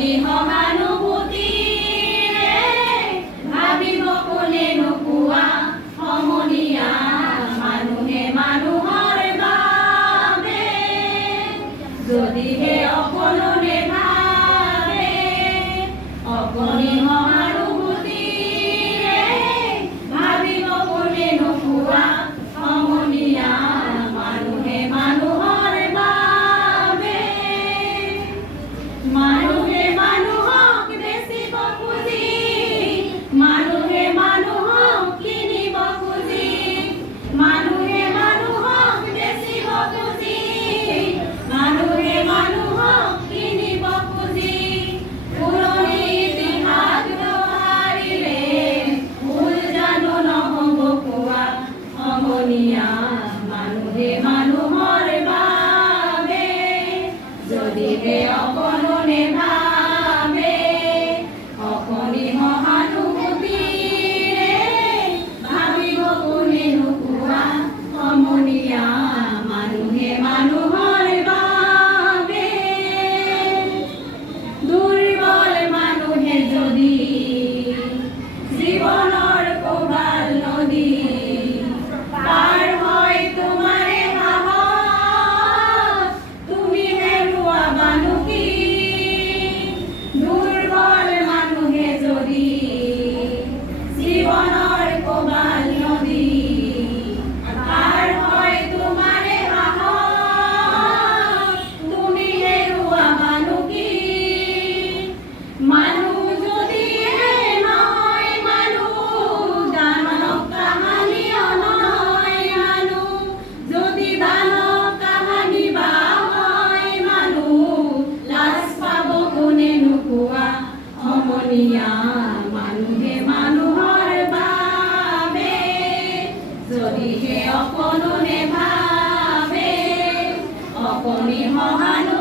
যদি সহানুভূতিৰে ভাবিব কোনে নোপোৱা সমনীয়া মানুহে মানুহৰ বাবে যদিহে অকণো নেভাবে অকণি সহানুভূতিৰে ভাবিব কোনে নোপোৱা সমনীয়া মানুহে মানুহৰ বাবে মানুহে মানুহক বেচিব খুজি মানুহে মানুহক কিনিব খুজি মানুহে মানুহক বেচিব খুজি মানুহে মানুহক কিনিব খুজি পুৰণি ইতিহাস দোহাৰিলে ভুল জানো নহ'ব কোৱা সমনীয়া মানুহে মানুহৰ বাবে যদিহে অকণো নেভাবে অকণি সহানুভূতিৰে ভাবিব কোনে নোপোৱা সমনীয়া মানুহে মানুহৰ বাবে দুৰ্বল মানুহে যদি জীৱনৰ কোবাল নদী পাৰ হয় তোমাৰে সাহস তুমি হেৰুৱাবানো কি দুৰ্বল মানুহে যদি জীৱনৰ কোবাল নদী পাৰ হয় তোমাৰে সাহস তুমি হেৰুৱাবানো কি মানুহ যদিহে নহয় মানুহ দানৱ কাহানিও নহয় মানুহ যদি দানৱ কাহানি বা হয় মানুহ লাজ পাব কোনে নোপোৱা সমনীয়া মানুহে মানুহৰ বাবে যদিহে অকণো নেভাবে অকণি সহানুভূতিৰে